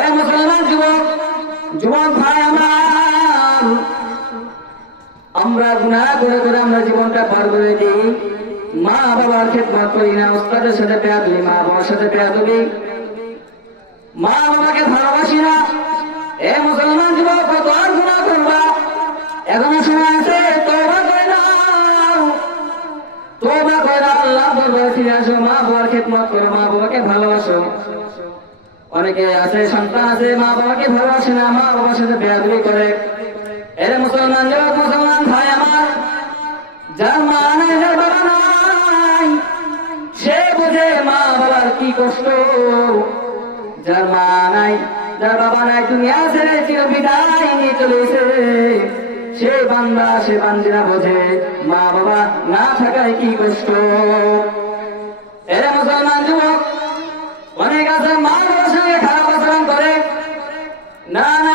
এ মুসলমান যুবক যুবক ভাই আমার, আমরা গুণা করে করে আমরা জীবনটা পার করে দিই। মা বাবার খেদমত করি না, ওস্তাদের সাথে পেয়া তুলি মা বাবার সাথে পেয়া তুলি মা বাবাকে ভালোবাসি না। এ মুসলমান যুবক, কত আর গুণা করবা? এখনও সময় আছে তোবা করে নাও। তোবা করে আল্লাহ দরবারে ফিরে আসো, মা বাবার খেদমত করো, মা বাবাকে ভালোবাসো। অনেকে আছে, সন্তান আছে, মা বাবাকে ভালোবাসে না, মা বাবার সাথে বেয়াদবি করে। এর মুসলমান যুবক মুসলমান ভাই আমার, যার মা নাই, যার বাবা নাই, সে বোঝে মা বাবার কি কষ্ট। যার মা নাই, যার বাবা নাই তুমি আছে চির বিদায় নিয়ে চলেছে। সে বান্দা, সে বান্দিরা বোঝে মা বাবা না থাকায় কি কষ্ট।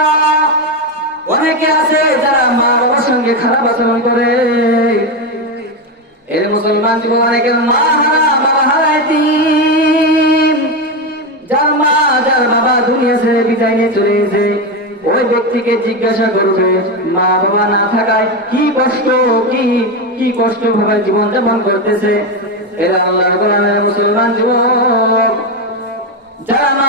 আমরা অনেকে আছে যারা মা বাবার সঙ্গে খারাপ আচরণ করে। এর মুসলমান যুবক অনেকের মা হারা বাবা যার মা, যার বাবা দুনিয়া ছেড়ে বিদায় নিয়ে চলে গেছে, ওই ব্যক্তিকে জিজ্ঞাসা করবে মা বাবা না থাকায় কি কষ্ট, কি কি কষ্ট ভাবে জীবন যাপন করতেছে? এরা আল্লাহ মুসলমান যুবক। যারা মা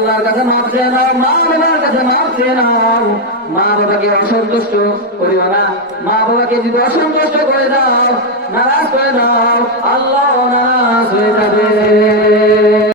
আল্লাহর কাছে মাপ চেয়ে নাও মা বাবার কাছে মাপ চেয়ে নাও মা বাবাকে অসন্তুষ্ট করিও না। মা অসন্তুষ্ট করে দাও, নারাজ করে দাও, আল্লাহ নারাজ হয়ে যাবে।